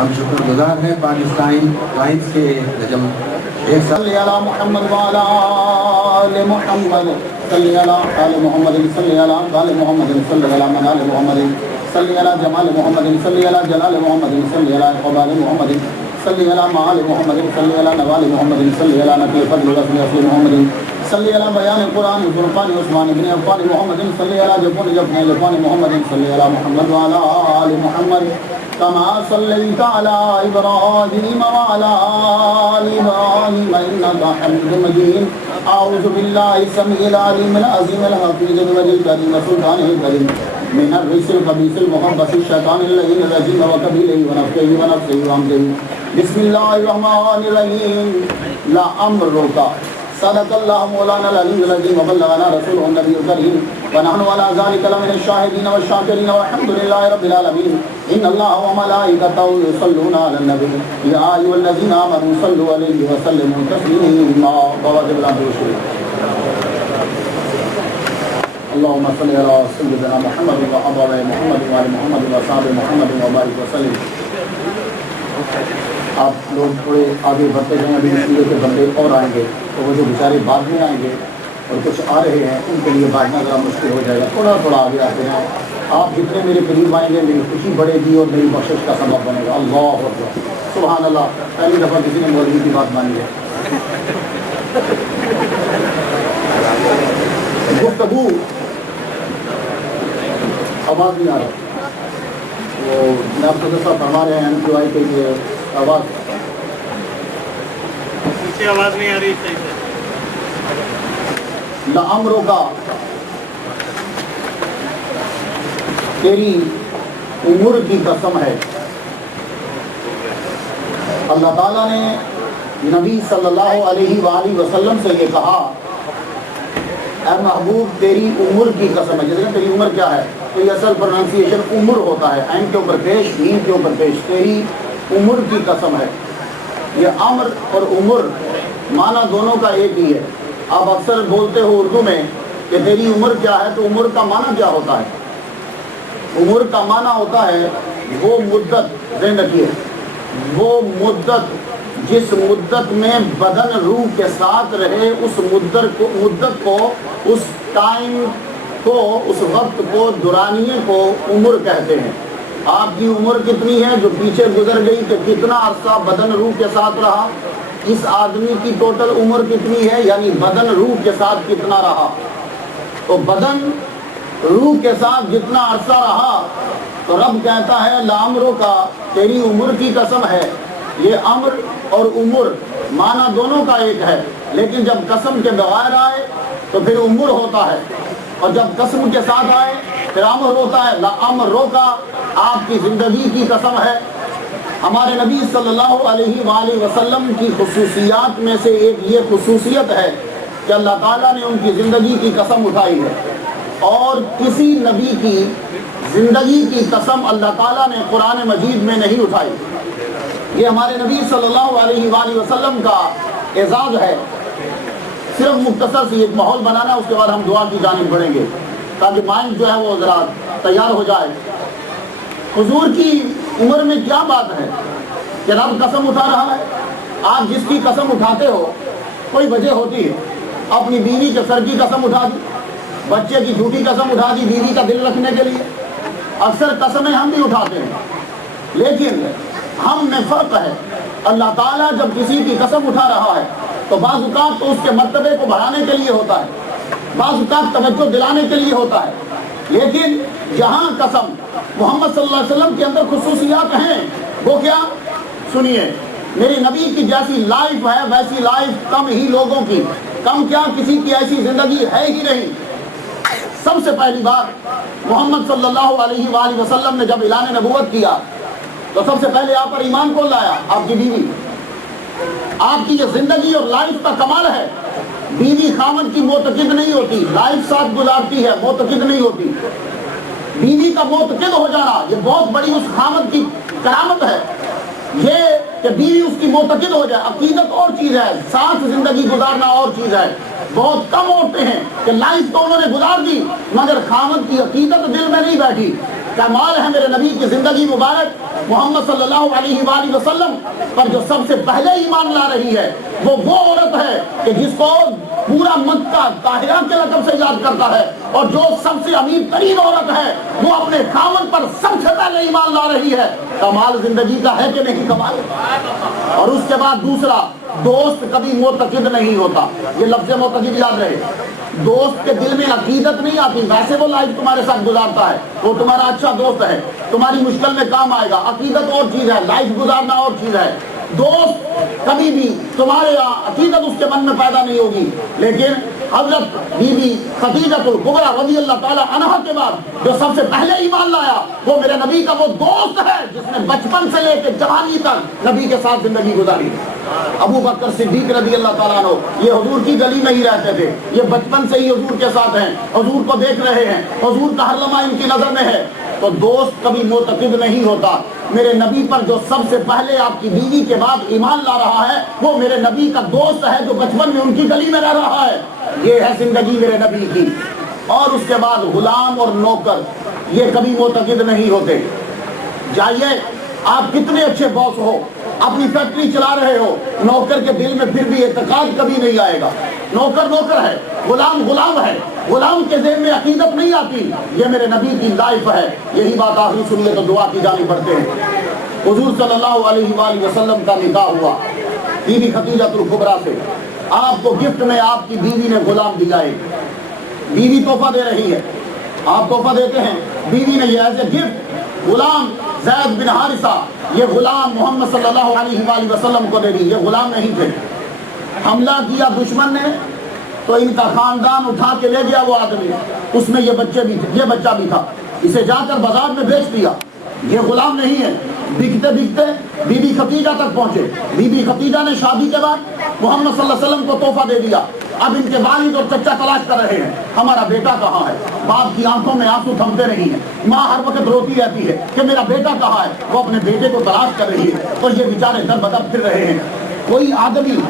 ہم شکر گزار ہیں پاکستان ٹائمز کے نجم ایک صلی علی محمد وعلی آل محمد صلی علی آل محمد صلی علی آل محمد صلی علی منال محمد صلی علی جمال محمد صلی علی جلال محمد صلی علی قبال محمد صلی علی معال محمد صلی علی نوال محمد صلی علی نقل فضل رسم اصل محمد صلی علی بیان قرآن فرقان عثمان بن عفان محمد صلی علی جفن جفن جفان محمد صلی علی محمد وعلی آل محمد كما صليت على إبراهيم وعلى آل إبراهيم إنك حميد مجيد أعوذ بالله السميع العليم العظيم الحفيظ الوجه الكريم سلطانه الكريم من الرجس الخبيث المخبث الشيطان اللعين الرجيم وكبيله ونفخه ونفسه وهمزه بسم الله الرحمن الرحيم لأمرك صدق الله مولانا العلي العظيم وبلغنا رسوله النبي الكريم ونحن على ذلك لمن الشاهدين والشاكرين والحمد لله رب العالمين ان الله وملائكته يصلون على النبي يا ايها الذين امنوا صلوا عليه وسلموا تسليما اللهم صل على سيدنا محمد وعلى محمد وعلى محمد وصحبه محمد وبارك وسلم. آپ لوگ تھوڑے آگے بڑھتے جائیں، ابھی اس لیے کہ بندے اور آئیں گے تو وہ جو بیچارے بعد میں آئیں گے اور کچھ آ رہے ہیں ان کے لیے بانٹنا ذرا مشکل ہو جائے گا. تھوڑا تھوڑا آگے آتے ہیں. آپ جتنے میرے قریب آئیں گے میری خوشی بڑھے گی اور میری بخشش کا سبب بنے گا. اللہ اکبر سبحان اللہ. پہلی دفعہ کسی نے مولوی کی بات مانی ہے. گفتگو آواز نہیں آ رہا. وہ جناب صدر صاحب فرما رہے ہیں MQI کے لیے آواز پیچھے آواز نہیں آ رہی صحیح سے. لعمرو کا تیری عمر کی قسم ہے. اللہ تعالیٰ نے نبی صلی اللہ علیہ وآلہ وسلم سے یہ کہا اے محبوب تیری عمر کی قسم ہے. جیسے کہ تیری عمر کیا ہے تو یہ اصل پروننسیشن عمر ہوتا ہے، عین کے اوپر پیش میم کے اوپر پیش. تیری عمر کی قسم ہے. یہ امر اور عمر معنی دونوں کا ایک ہی ہے. آپ اکثر بولتے ہو اردو میں کہ تیری عمر کیا ہے تو عمر کا معنی کیا ہوتا ہے؟ عمر کا معنی ہوتا ہے وہ مدت، ذہن رکھیے، وہ مدت جس مدت میں بدن روح کے ساتھ رہے اس مدت کو اس ٹائم کو اس وقت کو دورانیے کو عمر کہتے ہیں. آپ کی عمر کتنی ہے جو پیچھے گزر گئی کہ کتنا عرصہ بدن روح کے ساتھ رہا. اس آدمی کی ٹوٹل عمر کتنی ہے یعنی بدن روح کے ساتھ کتنا رہا. تو بدن روح کے ساتھ جتنا عرصہ رہا تو رب کہتا ہے لعمرو کا تیری عمر کی قسم ہے. یہ امر اور عمر معنی دونوں کا ایک ہے، لیکن جب قسم کے بغیر آئے تو پھر عمر ہوتا ہے، اور جب قسم کے ساتھ آئے پھر امر ہوتا ہے. لعمرو کا آپ کی زندگی کی قسم ہے. ہمارے نبی صلی اللہ علیہ وآلہ وسلم کی خصوصیات میں سے ایک یہ خصوصیت ہے کہ اللہ تعالیٰ نے ان کی زندگی کی قسم اٹھائی ہے، اور کسی نبی کی زندگی کی قسم اللہ تعالیٰ نے قرآن مجید میں نہیں اٹھائی. یہ ہمارے نبی صلی اللہ علیہ وآلہ وسلم کا اعزاز ہے. صرف مختصر سی ایک ماحول بنانا، اس کے بعد ہم دعا کی جانب بڑھیں گے تاکہ مائنڈ جو ہے وہ ذرا تیار ہو جائے. حضور کی عمر میں کیا بات ہے کہ رب قسم اٹھا رہا ہے. آپ جس کی قسم اٹھاتے ہو کوئی وجہ ہوتی ہے. اپنی بیوی کے سر کی قسم اٹھا دی، بچے کی جھوٹی قسم اٹھا دی بیوی کا دل رکھنے کے لیے. اکثر قسمیں ہم بھی اٹھاتے ہیں، لیکن ہم میں فرق ہے. اللہ تعالیٰ جب کسی کی قسم اٹھا رہا ہے تو بعض اوقات تو اس کے مرتبے کو بڑھانے کے لیے ہوتا ہے، بعض اوقات توجہ دلانے کے لیے ہوتا ہے. لیکن جہاں قسم محمد صلی اللہ علیہ وسلم کے اندر خصوصیات ہیں وہ کیا سنیے. میری نبی کی جیسی لائف ہے ویسی لائف کم ہی لوگوں کی. کم کیا کسی کی ایسی زندگی ہے ہی نہیں. سب سے پہلی بات محمد صلی اللہ علیہ وآلہ وسلم نے جب اعلان نبوت کیا تو سب سے پہلے آپ پر ایمان کون لایا؟ آپ کی بیوی۔ آپ کی یہ زندگی اور لائف کا کمال ہے، بیوی خامن کی معتقد نہیں ہوتی، لائف ساتھ گزارتی ہے، معتقد نہیں ہوتی۔ بیوی کا معتقد ہو جانا یہ بہت بڑی اس خامن کی کرامت ہے، یہ کہ بیوی اس کی معتقد ہو جائے۔ عقیدت اور چیز ہے، ساتھ زندگی گزارنا اور چیز ہے۔ بہت کم ہوتے ہیں کہ لائف تو انہوں نے گزار دی مگر خامن کی عقیدت دل میں نہیں بیٹھی۔ کمال ہے میرے نبی کی زندگی مبارک محمد صلی اللہ علیہ وآلہ وسلم پر جو سب سے پہلے ایمان لا رہی ہے وہ عورت ہے کہ جس کو پورا مکہ طاہرہ کے لقب سے یاد کرتا ہے، اور جو سب سے امیر ترین عورت ہے وہ اپنے خامن پر سب سے پہلے ایمان لا رہی ہے۔ کمال زندگی کا ہے کہ نہیں کمال؟ اور اس کے بعد دوسرا، دوست کبھی معتقد نہیں ہوتا، یہ لفظ معتقد یاد رہے۔ دوست کے دل میں عقیدت نہیں آتی، ویسے وہ لائف تمہارے ساتھ گزارتا ہے، وہ تمہارا اچھا دوست ہے، تمہاری مشکل میں کام آئے گا۔ عقیدت اور چیز ہے، لائف گزارنا اور چیز ہے۔ دوست کبھی بھی تمہارے عقیدت اس کے من میں پیدا نہیں ہوگی، لیکن حضرت بی بی خدیجہ الکبریٰ رضی اللہ تعالی عنہا کے بعد جو سب سے پہلے ایمان لایا وہ میرے نبی کا وہ دوست ہے جس نے بچپن سے لے کے جوانی تک نبی کے ساتھ زندگی گزاری۔ ابو بکر صدیق رضی اللہ تعالیٰ عنہ یہ حضور کی گلی میں ہی رہتے تھے، یہ بچپن سے ہی حضور کے ساتھ ہیں، حضور کو دیکھ رہے ہیں، حضور کا ہر لمحہ ان کی نظر میں ہے۔ تو دوست کبھی معتقد نہیں ہوتا۔ میرے نبی پر جو سب سے پہلے آپ کی بیوی کے بعد ایمان لا رہا ہے وہ میرے نبی کا دوست ہے جو بچپن میں ان کی گلی میں رہ رہا ہے۔ یہ ہے زندگی میرے نبی کی۔ اور اس کے بعد غلام اور نوکر یہ کبھی معتقد نہیں ہوتے۔ جائیے آپ کتنے اچھے باس ہو، اپنی فیکٹری چلا رہے ہو، نوکر کے دل میں پھر بھی اعتقاد کبھی نہیں آئے گا۔ نوکر نوکر ہے، غلام غلام ہے، غلام کے ذہن میں عقیدت نہیں آتی۔ یہ میرے نبی کی لائف ہے۔ یہی بات آخری سنیے تو دعا کی جانب بڑھتے ہیں۔ حضور صلی اللہ علیہ وآلہ وسلم کا نکاح ہوا بی بی خدیجہ الکبریٰ سے۔ آپ کو گفٹ میں آپ کی بیوی نے غلام دیا ہے، بیوی تحفہ دے رہی ہے، آپ تحفہ دیتے ہیں، بیوی نے یہ ایز اے گفٹ غلام زید بن حارثہ، یہ غلام محمد صلی اللہ علیہ وآلہ وسلم کو دے دی۔ یہ غلام نہیں تھے، حملہ کیا دشمن نے تو ان کا خاندان اٹھا کے لے گیا وہ آدمی، اس میں یہ بچے بھی تھے، یہ بچہ بھی تھا، اسے جا کر بازار میں بیچ دیا۔ یہ غلام نہیں ہے۔ بکتے بکتے بی بی خدیجہ تک پہنچے، بی بی خدیجہ نے شادی کے بعد محمد صلی اللہ علیہ وسلم کو تحفہ دے دیا۔ اب ان کے والد اور چچا تلاش کر رہے ہیں ہمارا بیٹا کہاں ہے۔ باپ کی آنکھوں میں آنسو تھمتے نہیں ہیں، ماں ہر وقت روتی رہتی ہے کہ میرا بیٹا کہاں ہے، وہ اپنے بیٹے کو تلاش کر رہی ہے، اور یہ بیچارے در بدر پھر رہے ہیں۔ کوئی آدمی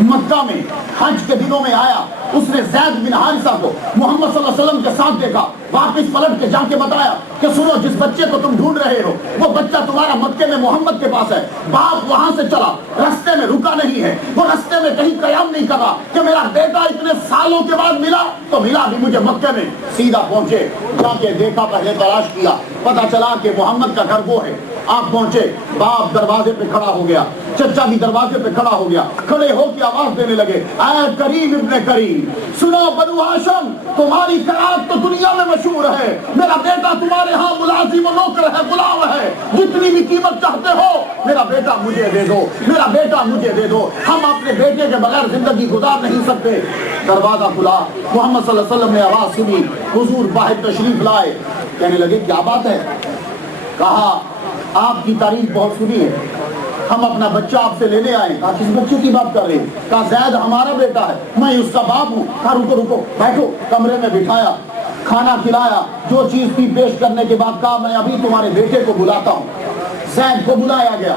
مکہ میں حج کے دنوں میں آیا، اس نے زید بن حارثہ کو محمد صلی اللہ علیہ وسلم کے ساتھ دیکھا، واپس پلٹ کے جا کے بتایا کہ سنو جس بچے کو تم ڈھونڈ رہے ہو وہ بچہ تمہارا مکے میں محمد کے پاس ہے۔ باپ وہاں سے چلا، رستے میں رکا نہیں ہے، وہ رستے میں کہیں قیام نہیں کر رہا کہ میرا بیٹا اتنے سالوں کے بعد ملا تو ملا بھی مجھے مکے میں۔ سیدھا پہنچے، جا کے دیکھا، پہلے تلاش کیا، پتا چلا کہ محمد کا گھر وہ ہے۔ آپ پہنچے، باپ دروازے پہ کھڑا ہو گیا، چچا بھی دروازے پہ کھڑا ہو گیا، کھڑے ہو کے آواز دینے لگے، اے کریم ابن کریم، سنو بنو ہاشم، تمہاری قرات تو دنیا میں مشہور ہے، میرا بیٹا تمہارے ہاں ملازم و نوکر ہے، غلام ہے، جتنی بھی قیمت چاہتے ہو میرا بیٹا مجھے دے دو، میرا بیٹا مجھے دے دو، ہم اپنے بیٹے کے بغیر زندگی گزار نہیں سکتے۔ دروازہ کھلا، محمد صلی اللہ علیہ وسلم نے آواز سنی، حضور باہر تشریف لائے، کہنے لگے کیا بات ہے؟ کہا آپ کی تعریف بہت سنی ہے، ہم اپنا بچہ آپ سے لینے آئے۔ کہا کس بچے کی بات کر رہے ہیں؟ کہا زید ہمارا بیٹا ہے، میں اس کا باپ ہوں۔ کہا رکو رکو بیٹھو، کمرے میں بٹھایا، کھانا کھلایا، جو چیز تھی پیش کرنے کے بعد کہا میں ابھی تمہارے بیٹے کو بلاتا ہوں۔ زید کو بلایا گیا،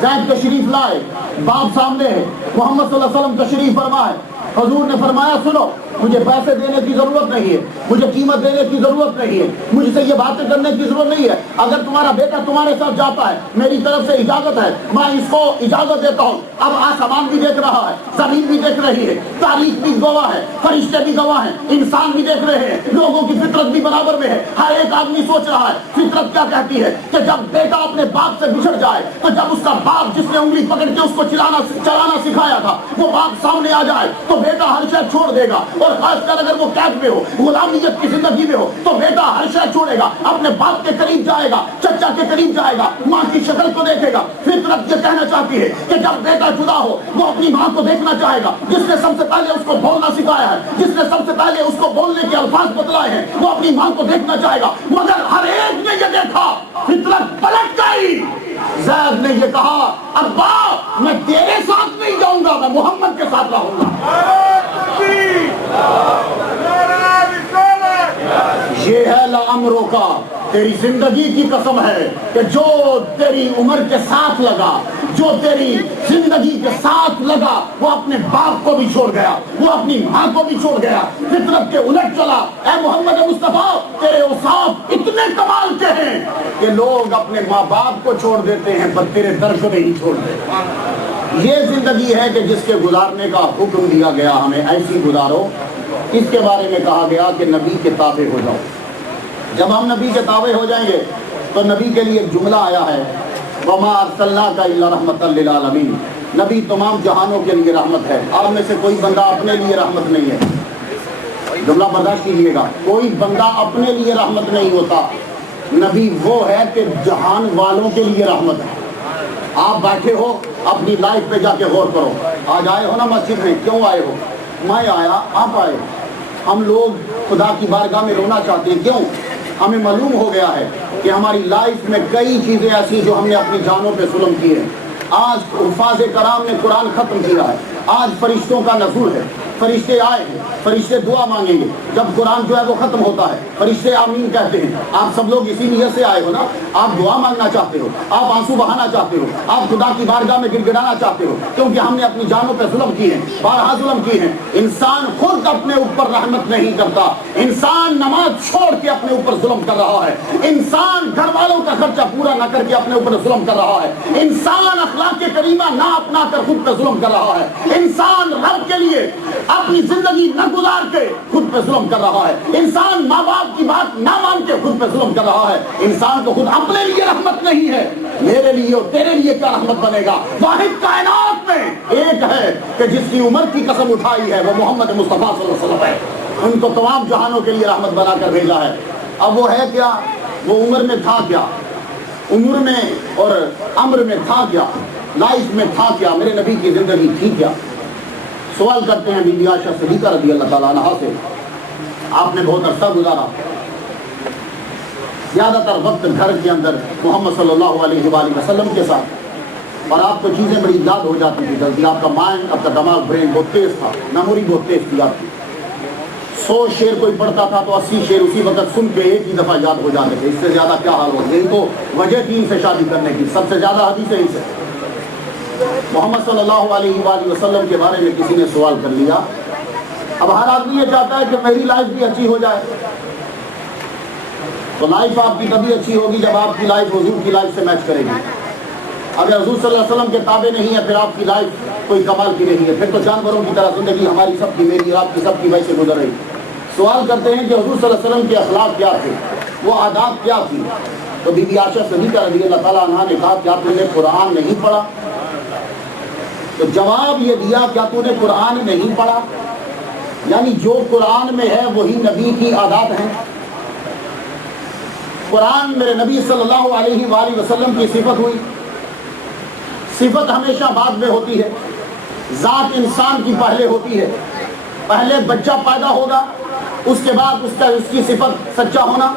زید تشریف لائے، باپ سامنے ہے، محمد صلی اللہ علیہ وسلم تشریف فرمائے۔ حضور نے فرمایا سنو مجھے پیسے دینے کی ضرورت نہیں ہے، مجھے قیمت دینے کی ضرورت نہیں ہے، مجھ سے یہ باتیں کرنے کی ضرورت نہیں ہے، اگر تمہارا بیٹا تمہارے ساتھ جاتا ہے میری طرف سے اجازت ہے، میں اس کو اجازت دیتا ہوں۔ اب آسمان بھی دیکھ رہا ہے، زمین بھی دیکھ رہی ہے، تاریخ بھی گواہ ہے، فرشتے بھی گواہ ہیں، انسان بھی دیکھ رہے ہیں، لوگوں کی فطرت بھی برابر میں ہے، ہر ایک آدمی سوچ رہا ہے فطرت کیا کہتی ہے کہ جب بیٹا اپنے باپ سے بچھڑ جائے تو جب اس کا باپ جس نے انگلی پکڑ کے اس کو چلانا سکھایا تھا وہ باپ سامنے آ جائے تو بیٹا ہر شے چھوڑ دے گا، اور خاص کر اگر وہ قید میں ہو، غلامیت کی زندگی میں ہو تو بیٹا ہر شے چھوڑ چھوڑے گا، اپنے باپ کے قریب جائے گا، چچا کے قریب جائے گا، ماں کی شکل کو دیکھے گا۔ فطرت یہ کہنا چاہتی ہے کہ جب بیٹا جدا ہو وہ اپنی ماں کو دیکھنا چاہے گا، جس نے سب سے پہلے اس کو بولنا سکھایا ہے، جس نے سب سے پہلے اس کو بولنے کے الفاظ بتلائے ہیں، وہ اپنی ماں کو دیکھنا چاہے گا۔ مگر ہر ایک نے یہ دیکھا، فطرت پلٹ گئی۔ زید نے یہ کہا ابا میں تیرے ساتھ نہیں جاؤں گا، میں محمد کے ساتھ رہوں گا۔ یہ ہے لامروں کا، تیری زندگی کی قسم ہے کہ جو تیری عمر کے ساتھ لگا، جو تیری زندگی کے ساتھ لگا، وہ اپنے باپ کو بھی چھوڑ گیا، وہ اپنی ماں کو بھی چھوڑ گیا، فطرت کے الٹ چلا۔ اے محمد مصطفیٰ تیرے اوصاف اتنے کمال کے ہیں کہ لوگ اپنے ماں باپ کو چھوڑ دیتے ہیں پر تیرے در کو نہیں چھوڑتے۔ یہ زندگی ہے کہ جس کے گزارنے کا حکم دیا گیا ہمیں، ایسی گزارو۔ اس کے بارے میں کہا گیا کہ نبی کے تابع ہو جاؤ۔ جب ہم نبی کے تابع ہو جائیں گے تو نبی کے لیے ایک جملہ آیا ہے وَمَا أَرْسَلْنَاكَ إِلَّا رَحْمَةً لِّلْعَالَمِينَ، نبی تمام جہانوں کے لیے رحمت ہے۔ آپ میں سے کوئی بندہ اپنے لیے رحمت نہیں ہے، جملہ برداشت کیجیے گا، کوئی بندہ اپنے لیے رحمت نہیں ہوتا، نبی وہ ہے کہ جہان والوں کے لیے رحمت ہے۔ آپ بیٹھے ہو اپنی لائف پہ جا کے غور کرو، آج آئے ہو نا مسجد میں، کیوں آئے ہو؟ میں آیا، آپ آئے۔ ہم لوگ خدا کی بارگاہ میں رونا چاہتے ہیں، کیوں؟ ہمیں معلوم ہو گیا ہے کہ ہماری لائف میں کئی چیزیں ایسی جو ہم نے اپنی جانوں پہ ظلم کیے ہیں۔ آج حفاظ کرام نے قرآن ختم کیا ہے، آج فرشتوں کا نزول ہے، فرشتے آئے ہیں، فرشتے دعا مانگیں گے جب قرآن جو ہے وہ ختم ہوتا ہے، فرشتے آمین کہتے ہیں۔ آپ سب لوگ اسی نیت سے آئے ہو نا، آپ دعا مانگنا چاہتے ہو، آپ آنسو بہانا چاہتے ہو، آپ خدا کی بارگاہ میں گڑ گڑانا چاہتے ہو، کیونکہ ہم نے اپنی جانوں پہ ظلم کی ہیں، بارہا ظلم کی ہیں۔ انسان خود اپنے اوپر رحمت نہیں کرتا، انسان نماز چھوڑ کے اپنے اوپر ظلم کر رہا ہے، انسان گھر والوں کا خرچہ پورا نہ کر کے اپنے اوپر ظلم کر رہا ہے، انسان اخلاق کریمہ نہ اپنا کر خود پہ ظلم کر رہا ہے، انسان رب کے لیے اپنی زندگی نہ گزار کے خود پہ ظلم کر رہا ہے، انسان ماں باپ کی بات نہ مان کے خود پہ ظلم کر رہا ہے۔ انسان کو خود اپنے لیے رحمت نہیں ہے، میرے لیے اور تیرے لیے کیا رحمت بنے گا؟ واحد کائنات میں ایک ہے کہ جس کی عمر کی قسم اٹھائی ہے وہ محمد مصطفیٰ صلی اللہ علیہ وسلم ہے، ان کو تمام جہانوں کے لیے رحمت بنا کر بھیجا ہے۔ اب وہ ہے کیا؟ وہ عمر میں تھا کیا؟ عمر میں اور امر میں تھا کیا؟ لائف میں تھا کیا؟ میرے نبی کی زندگی تھی کیا؟ سوال کرتے ہیں بی بی عائشہ صدیقہ رضی اللہ تعالیٰ عنہا سے، آپ نے بہت عرصہ گزارا، زیادہ تر وقت گھر کے اندر محمد صلی اللہ علیہ وآلہ وسلم کے ساتھ، اور آپ کو چیزیں بڑی یاد ہو جاتی تھی جلدی، آپ کا مائنڈ، آپ کا دماغ، برین بہت تیز تھا، میموری بہت تیز تھی آپ کی۔ 100 شعر کوئی پڑھتا تھا تو 80 شعر اسی وقت سن کے ایک ہی دفعہ یاد ہو جاتے تھے، اس سے زیادہ کیا حال ہو؟ یہی تو وجہ تھی ان سے شادی کرنے کی، سب سے زیادہ حدیث ہے ان سے۔ محمد صلی اللہ علیہ وآلہ وسلم کے بارے میں کسی نے سوال کر لیا، اب ہر آدمی یہ چاہتا ہے کہ میری لائف بھی اچھی ہو جائے، تو لائف آپ کی تبھی اچھی ہوگی جب آپ کی لائف حضور کی لائف سے میچ کرے گی۔ اگر حضور صلی اللہ علیہ وسلم کے تابع نہیں ہے پھر آپ کی لائف کوئی کمال کی نہیں ہے، پھر تو جانوروں کی طرح زندگی ہماری سب کی، میری آپ کی سب کی ویسے گزر رہی۔ سوال کرتے ہیں کہ حضور صلی اللہ علیہ وسلم کے اخلاق کیا تھے، وہ عادات کیا تھی؟ تو بی بی عائشہ صدیقہ رضی اللہ تعالیٰ عنہا نے کہا کیا تم نے قرآن نہیں پڑھا؟ تو جواب یہ دیا کیا تو نے قرآن نہیں پڑھا؟ یعنی جو قرآن میں ہے وہی نبی کی عادات ہیں۔ قرآن میرے نبی صلی اللہ علیہ وآلہ وسلم کی صفت ہوئی، صفت ہمیشہ بعد میں ہوتی ہے، ذات انسان کی پہلے ہوتی ہے۔ پہلے بچہ پیدا ہوگا، اس کے بعد اس کی صفت سچا ہونا،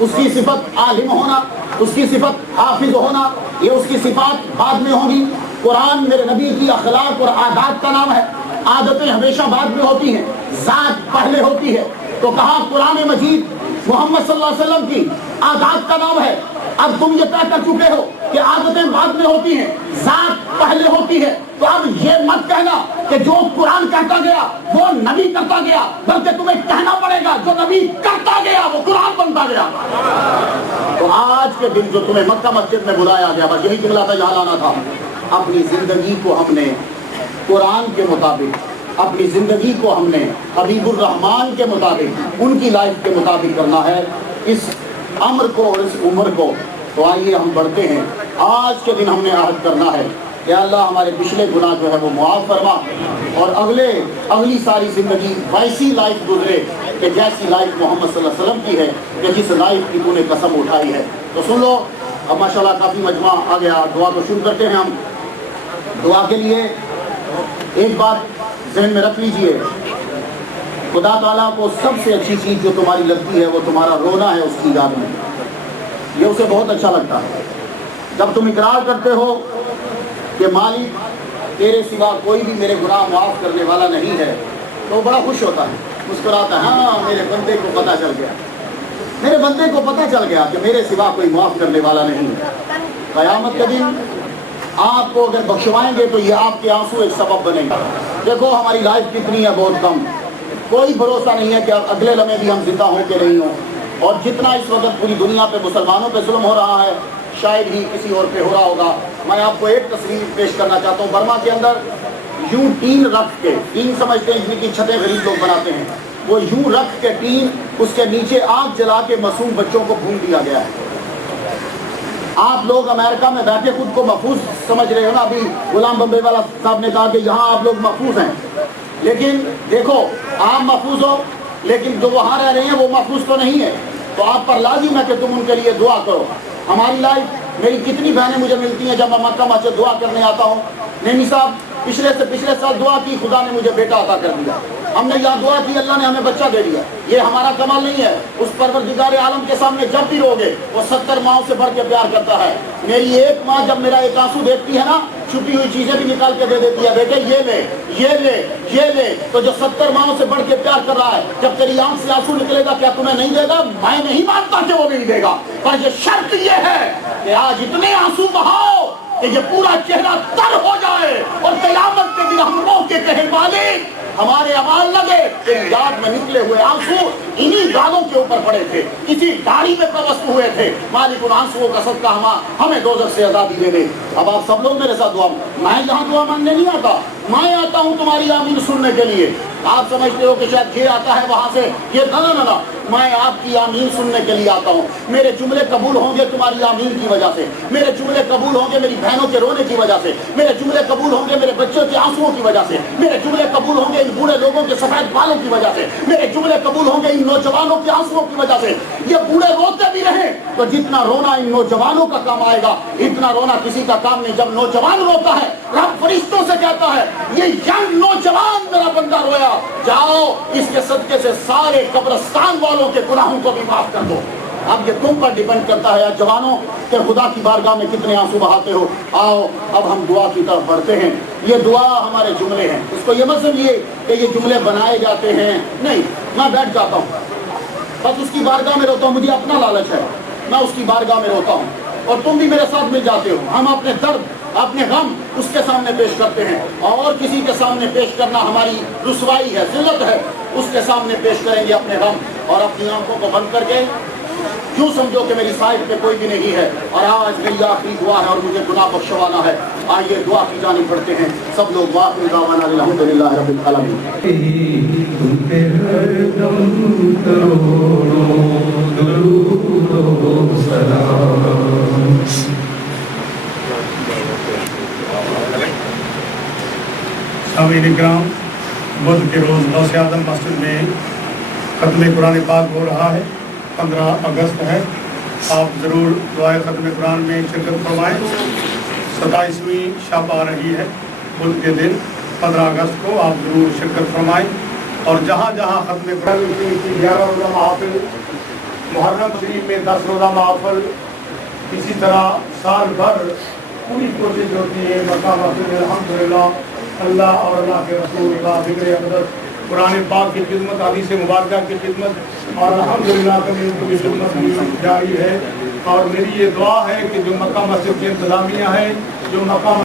اس کی صفت عالم ہونا، اس کی صفت حافظ ہونا، یہ اس کی صفات بعد میں ہوگی۔ قرآن میرے نبی کی اخلاق اور عادات کا نام ہے، عادتیں ہمیشہ بعد میں ہوتی ہیں، ذات پہلے ہوتی ہے۔ تو کہا قرآن مجید محمد صلی اللہ علیہ وسلم کی عادات کا نام ہے۔ اب تم یہ طے کر چکے ہو کہ عادتیں بعد میں ہوتی ہیں، ذات پہلے ہوتی ہے، تو اب یہ مت کہنا کہ جو قرآن کہتا گیا وہ نبی کرتا گیا، بلکہ تمہیں کہنا پڑے گا جو نبی کرتا گیا وہ قرآن بنتا گیا۔ تو آج کے دن جو تمہیں مکہ مسجد میں بلایا گیا، بس یہی جملہ تھا، یہاں لانا تھا۔ اپنی زندگی کو ہم نے قرآن کے مطابق، اپنی زندگی کو ہم نے حبیب الرحمان کے مطابق، ان کی لائف کے مطابق کرنا ہے، اس امر کو اور اس عمر کو۔ تو آئیے ہم بڑھتے ہیں، آج کے دن ہم نے عہد کرنا ہے کہ اللہ ہمارے پچھلے گناہ جو ہے وہ معاف فرما، اور اگلی ساری زندگی ویسی لائف گزرے کہ جیسی لائف محمد صلی اللہ علیہ وسلم کی ہے کہ جس لائف کی تو نے قسم اٹھائی ہے۔ تو سن لو، اب ماشاءاللہ کافی مجمع آ گیا، دعا کو شروع کرتے ہیں ہم۔ دعا کے لیے ایک بات ذہن میں رکھ لیجئے، خدا تعالیٰ کو سب سے اچھی چیز جو تمہاری لگتی ہے وہ تمہارا رونا ہے اس کی یاد میں، یہ اسے بہت اچھا لگتا ہے۔ جب تم اقرار کرتے ہو کہ مالک تیرے سوا کوئی بھی میرے گناہ معاف کرنے والا نہیں ہے، تو وہ بڑا خوش ہوتا ہے، مسکراتا ہے، ہاں میرے بندے کو پتہ چل گیا، میرے بندے کو پتہ چل گیا کہ میرے سوا کوئی معاف کرنے والا نہیں ہے۔ قیامت کے دن آپ کو اگر بخشوائیں گے تو یہ آپ کے آنسو ایک سبب بنے گا۔ دیکھو ہماری لائف کتنی ہے، بہت کم، کوئی بھروسہ نہیں ہے کہ اگلے لمحے بھی ہم زندہ ہوں کہ نہیں ہوں، اور جتنا اس وقت پوری دنیا پہ مسلمانوں پہ ظلم ہو رہا ہے شاید ہی کسی اور پہ ہو رہا ہوگا۔ میں آپ کو ایک تصویر پیش کرنا چاہتا ہوں۔ برما کے اندر یوں ٹین رکھ کے، ٹین سمجھتے ہیں جن کی چھتیں غریب لوگ بناتے ہیں، وہ یوں رکھ کے ٹین، اس کے نیچے آگ جلا کے معصوم بچوں کو بھون دیا گیا ہے۔ آپ لوگ امریکہ میں بیٹھے خود کو محفوظ سمجھ رہے ہو نا، ابھی غلام بمبئی والا صاحب نے کہا کہ یہاں آپ لوگ محفوظ ہیں، لیکن دیکھو آپ محفوظ ہو لیکن جو وہاں رہ رہے ہیں وہ محفوظ تو نہیں ہے، تو آپ پر لازم ہے کہ تم ان کے لیے دعا کرو۔ ہماری لائف، میری کتنی بہنیں مجھے ملتی ہیں جب میں مکہ مسجد دعا کرنے آتا ہوں، نعیمی صاحب پچھلے سے پچھلے سال دعا کی، خدا نے مجھے بیٹا عطا کر دیا، ہم نے یہاں دعا کی، اللہ نے ہمیں بچہ دے دیا۔ یہ ہمارا کمال نہیں ہے، اس پروردگار عالم کے سامنے جب بھی روگے، وہ 70 ماؤں سے بڑھ کے پیار کرتا ہے۔ میری ایک ماں جب میرا ایک آنسو دیکھتی ہے نا، چھپی ہوئی چیزیں بھی نکال کے دے دیتی ہے، بیٹے یہ لے یہ لے یہ لے۔ تو جو 70 ماؤں سے بڑھ کے پیار کر رہا ہے، جب تیری آنکھ سے آنسو نکلے گا کیا تمہیں نہیں دے گا؟ میں نہیں مانتا کہ وہ نہیں دے گا، پر یہ شرط یہ ہے کہ آج اتنے آنسو بہاؤ کہ یہ پورا چہرہ تر ہو جائے، اور قیامت کے دن ہم رو کے کہیں مالک ہمارے اعمال لگے، ان یاد میں نکلے ہوئے آنسو انہی گالوں کے اوپر پڑے تھے، اسی داڑھی میں پیوست ہوئے تھے، مالک ان آنسوؤں کا صدقہ ہمیں دوزخ سے آزادی دے دے۔ اب آپ سب لوگ میرے ساتھ دعا، میں یہاں دعا مانگنے نہیں آتا، میں آتا ہوں تمہاری آمین سننے کے لیے۔ آپ سمجھتے ہو کہ شاید یہ آتا ہے وہاں سے، یہ نہ، میں آپ کی آمین سننے کے لیے آتا ہوں۔ میرے جملے قبول ہوں گے تمہاری آمین کی وجہ سے، میرے جملے قبول ہوں گے میری بہنوں کے رونے کی وجہ سے، میرے جملے قبول ہوں گے میرے بچوں کے آنسوؤں کی وجہ سے، میرے جملے قبول ہوں گے ان بوڑھے لوگوں کے سفید بالوں کی وجہ سے، میرے جملے قبول ہوں گے ان نوجوانوں کے آنسوؤں کی وجہ سے۔ یہ بوڑھے روتے بھی رہیں تو جتنا رونا ان نوجوانوں کا کام آئے گا، اتنا رونا کسی کا کام نہیں۔ جب نوجوان روتا ہے، رب فرشتوں سے کہتا ہے یہ ینگ نوجوان میرا بندہ رویا، جاؤ اس کے صدقے سے سارے قبرستان والوں کے گناہوں کو بھی معاف کر دو۔ اب یہ تم پر ڈیپینڈ کرتا ہے جوانوں کہ خدا کی بارگاہ میں کتنے آنسو بہاتے ہو۔ آؤ اب ہم دعا کی طرف بڑھتے ہیں۔ یہ دعا ہمارے جملے ہیں، اس کو یہ مت سمجھیے کہ یہ جملے بنائے جاتے ہیں، نہیں، میں بیٹھ جاتا ہوں بس اس کی بارگاہ میں روتا ہوں، مجھے اپنا لالچ ہے، میں اس کی بارگاہ میں روتا ہوں، اور تم بھی میرے ساتھ مل جاتے ہو۔ ہم اپنے درد، اپنے غم اس کے سامنے پیش کرتے ہیں، اور کسی کے سامنے پیش کرنا ہماری رسوائی ہے، ذلت ہے، اس کے سامنے پیش کریں گے اپنے غم، اور اپنی آنکھوں کو بند کر کے یوں سمجھو کہ میری سائڈ پہ کوئی بھی نہیں ہے، اور آج میری آخری دعا ہے اور مجھے گناہ بخشوانا ہے۔ آئیے دعا کی جانب بڑھتے ہیں سب لوگ۔ وآخر دعوانا الحمدللہ رب العالمین۔ سامعین اکرام، بدھ کے روز غوث اعظم مسجد میں ختم قرآن پاک ہو رہا ہے، 15 اگست ہے، آپ ضرور دعائے ختم قرآن میں شرکت فرمائیں۔ 27ویں شب آ رہی ہے بدھ کے دن 15 اگست کو، آپ ضرور شرکت فرمائیں، اور جہاں جہاں ختم قرآن کی 11 روزہ محافل، محرم شریف میں 10 روزہ محافل، اسی طرح سال بھر پوری کوشش ہوتی ہے مکہ مسجد میں الحمدللہ اللہ اور اللہ کے رسول کا ذکر اقدس، قرآن پاک کی خدمت، حدیث مبارکہ کی خدمت، اور الحمدللہ کمیونٹی کی خدمت بھی جاری ہے۔ اور میری یہ دعا ہے کہ جو مکہ مسجد کی انتظامیہ ہے، جو مکہ